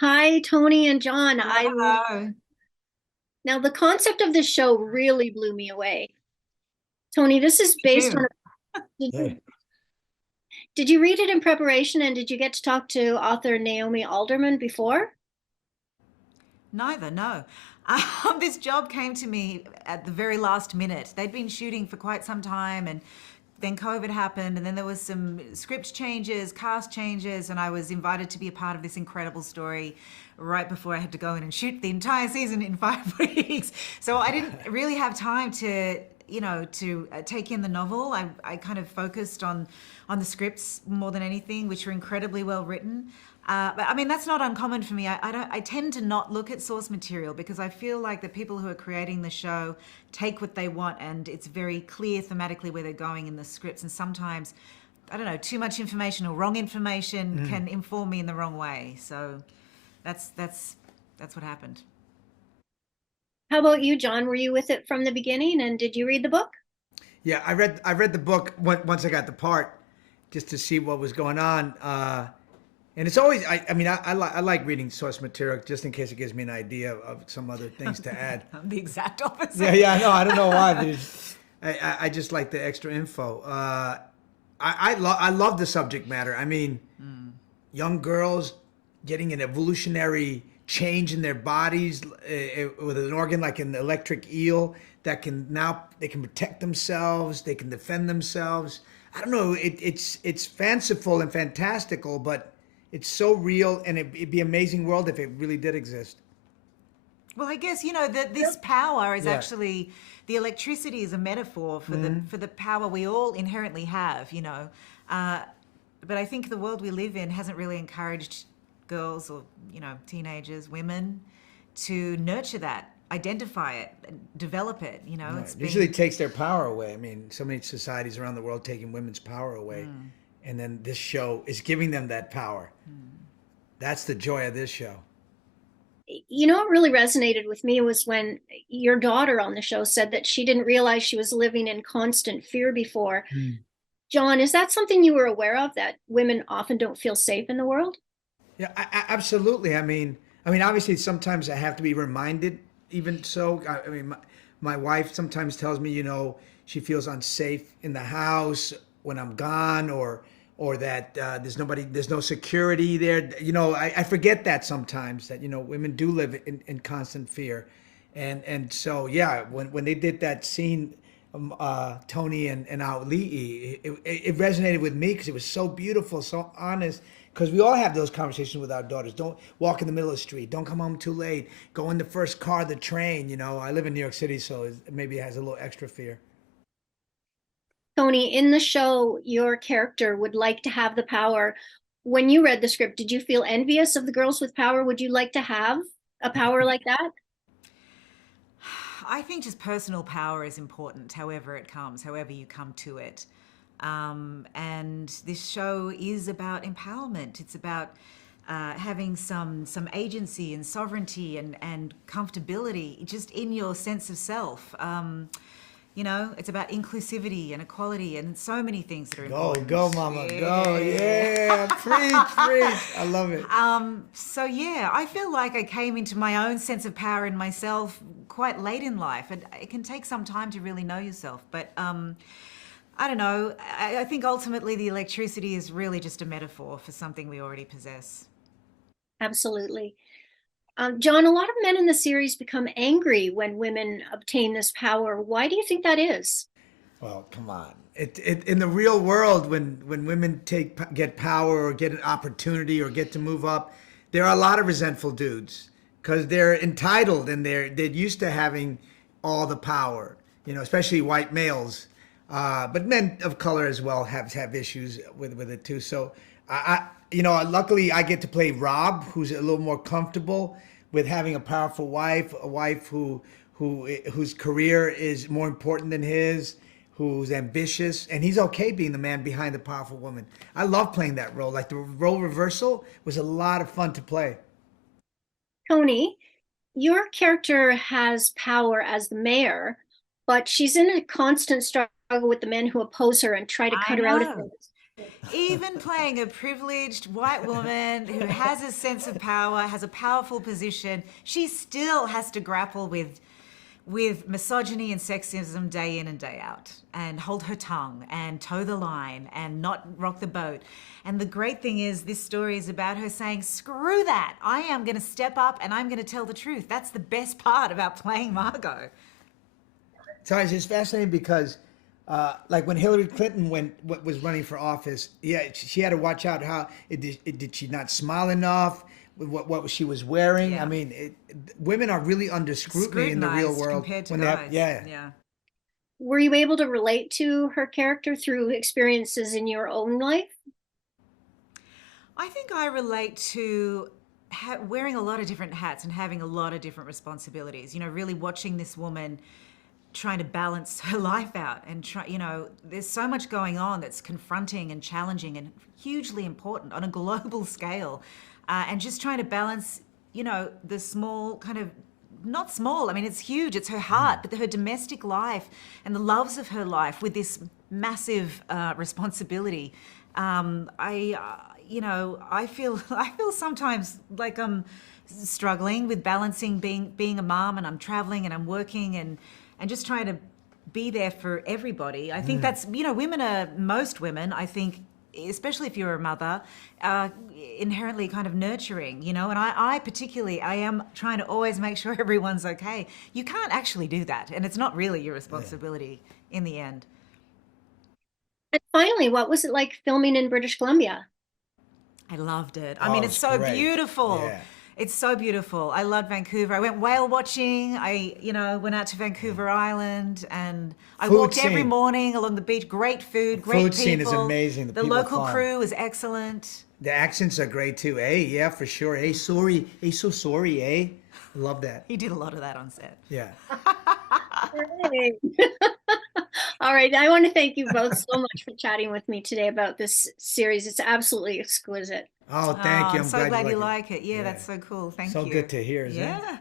Hi, Toni and John. Hello. Now the concept of this show really blew me away. Toni, this is based on Too. did Yeah. you, did you read it in preparation and did you get to talk to author Naomi Alderman before? Neither, no. This job came to me at the very last minute. They'd been shooting for quite some time, and then COVID happened, and then there was some script changes, cast changes, and I was invited to be a part of this incredible story right before I had to go in and shoot the entire season in 5 weeks. So I didn't really have time to take in the novel. I kind of focused on the scripts more than anything, which were incredibly well written. But I mean, that's not uncommon for me. I tend to not look at source material because I feel like the people who are creating the show take what they want, and it's very clear thematically where they're going in the scripts. And sometimes, I don't know, too much information or wrong information can inform me in the wrong way. So that's what happened. How about you, John? Were you with it from the beginning and did you read the book? Yeah, I read the book once I got the part, just to see what was going on. And it's always I like reading source material just in case it gives me an idea of some other things to add. I'm the exact opposite. Yeah, I know. I don't know why, but I just like the extra info. I love the subject matter. I mean, young girls getting an evolutionary change in their bodies with an organ like an electric eel that can now they can protect themselves, they can defend themselves. I don't know. It's fanciful and fantastical, but it's so real, and it'd be an amazing world if it really did exist. Well, I guess that this power is Yeah. actually the electricity is a metaphor for the power we all inherently have. Uh, but I think the world we live in hasn't really encouraged girls or teenagers, women, to nurture that, identify it, and develop it. Right. It's Usually been takes their power away. I mean, so many societies around the world taking women's power away, and then this show is giving them that power. That's the joy of this show. You know what really resonated with me was when your daughter on the show said that she didn't realize she was living in constant fear before. Mm. John, is that something you were aware of, that women often don't feel safe in the world? Yeah, absolutely. I mean, obviously, sometimes I have to be reminded. Even so, I mean, my wife sometimes tells me, she feels unsafe in the house when I'm gone, or that there's no security there. I forget that sometimes that women do live in constant fear, and so yeah, when they did that scene. Tony and Ali, it resonated with me because it was so beautiful, so honest. Because we all have those conversations with our daughters. Don't walk in the middle of the street. Don't come home too late. Go in the first car, the train. I live in New York City, so maybe it has a little extra fear. Tony, in the show, your character would like to have the power. When you read the script, did you feel envious of the girls with power? Would you like to have a power like that? I think just personal power is important, however it comes, however you come to it. And this show is about empowerment. It's about having some agency and sovereignty and comfortability just in your sense of self. It's about inclusivity and equality and so many things that are important. Go, mama, go. Yeah. Yeah, preach, preach. I love it. So yeah, I feel like I came into my own sense of power in myself quite late in life, and it can take some time to really know yourself. But I don't know. I think ultimately the electricity is really just a metaphor for something we already possess. Absolutely. John, a lot of men in the series become angry when women obtain this power. Why do you think that is? Well, come on. In the real world, when women get power or get an opportunity or get to move up, there are a lot of resentful dudes because they're entitled and they're used to having all the power. Especially white males, but men of color as well have issues with it too. So luckily I get to play Rob, who's a little more comfortable with having a powerful wife, a wife whose career is more important than his, who's ambitious, and he's okay being the man behind the powerful woman. I love playing that role. Like the role reversal was a lot of fun to play. Tony, your character has power as the mayor, but she's in a constant struggle with the men who oppose her and try to I cut her out of know. things. Even playing a privileged white woman who has a sense of power, has a powerful position, she still has to grapple with misogyny and sexism day in and day out, and hold her tongue and toe the line and not rock the boat. And the great thing is, this story is about her saying, screw that, I am going to step up and I'm going to tell the truth. That's the best part about playing Margot. So it's just fascinating because, like when Hillary Clinton was running for office, yeah, she had to watch out how did she not smile enough? What she was wearing? Yeah. I mean, women are really under scrutiny in the real Scrutinized world compared to when guys. yeah. Were you able to relate to her character through experiences in your own life? I think I relate to wearing a lot of different hats and having a lot of different responsibilities. You know, really watching this woman trying to balance her life out and there's so much going on that's confronting and challenging and hugely important on a global scale, and just trying to balance, the small kind of, not small, I mean, it's huge, it's her heart, but her domestic life and the loves of her life with this massive responsibility. I feel sometimes like I'm struggling with balancing being a mom, and I'm traveling and I'm working and just trying to be there for everybody. I think that's, most women, I think, especially if you're a mother, inherently kind of nurturing, and I particularly, I am trying to always make sure everyone's okay. You can't actually do that, and it's not really your responsibility in the end. And finally, what was it like filming in British Columbia? I loved it. I Oh, mean, it it's was so great. beautiful. Yeah. It's so beautiful. I loved Vancouver. I went whale watching. I, went out to Vancouver Island, and I Food walked every scene. morning along the beach. Great food, great Food people. scene is amazing. The The people local fun. crew is excellent. The accents are great too. Hey, yeah, for sure. Hey, sorry. Hey, so sorry. Hey, I love that. He did a lot of that on set. Yeah. Great. All right. I want to thank you both so much for chatting with me today about this series. It's absolutely exquisite. Oh, Oh, thank you. I'm I'm so glad you it. like it. Yeah, Yeah. that's so cool. Thank So you. good to hear, isn't it? Yeah.